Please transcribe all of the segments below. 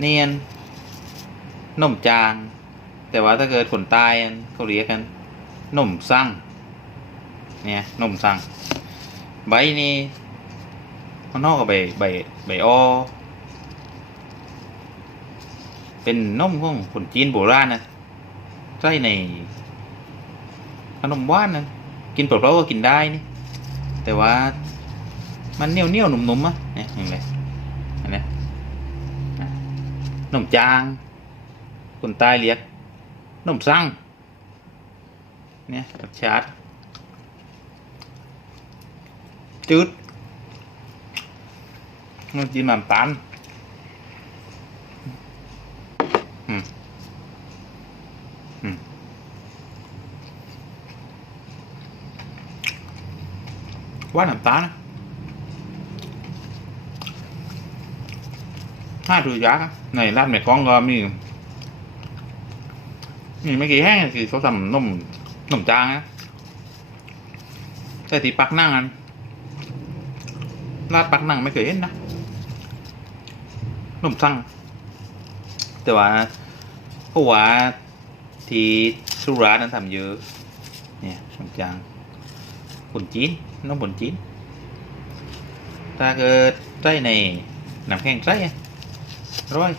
เนียนนมจาง แต่ว่าถ้าเกิดคนใตายเขาเรียกกันนมสั่งเนี่ยนมสั่ง ใบนี้ข้างนอกก็ใบใบใบอ้อเป็นนมของคนจีนโบราณนะใส่ในขนมหว่านนะกินเปล่าๆก็กินได้นี่แต่ว่ามันเหนียวเหนียวๆหนุ่มๆอะเนี่ยเห็นไหมเห็นไหมอะ นมจาง คนใต้เรียกนมสั่งเนี่ยรสชาติจืดมันจีนน้ำตาลอืมอืมว่าน้ำตาลนะาดูยากในร้านแม่กองก็มีนี่ไม่กี่แห้งคือเขาทำนมนมจางนะแต่ที่ปักนั่งอันราดปักนั่งไม่เคยเห็นนะนมสั่งแต่ว่าเพราะว่าที่สุรานั้นทำเยอะ เนี่ยนมจางคนจีนนมคนจีนถ้าเกิดใส่ในน้ำแข็งใส่อะ ร้อย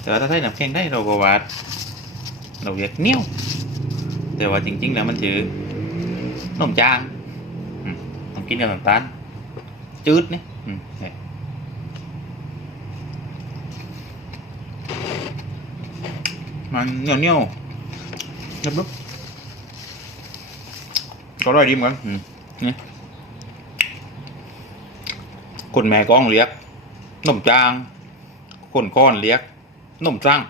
แต่ว่าถ้าใส่น้ำแข็งได้เราก็ว่าเราเรียกเนี้ยว แต่ว่าจริง ๆ แล้วมันชื่อนมจางมต้องกินกับน้ำตาลจืดนี่มันเหนียวเหนียวๆนึบก็อร่อยดีเหมือนกันนี่คนแม่ก้องเรียกนมจาง คนก้อนเรียกนมจัง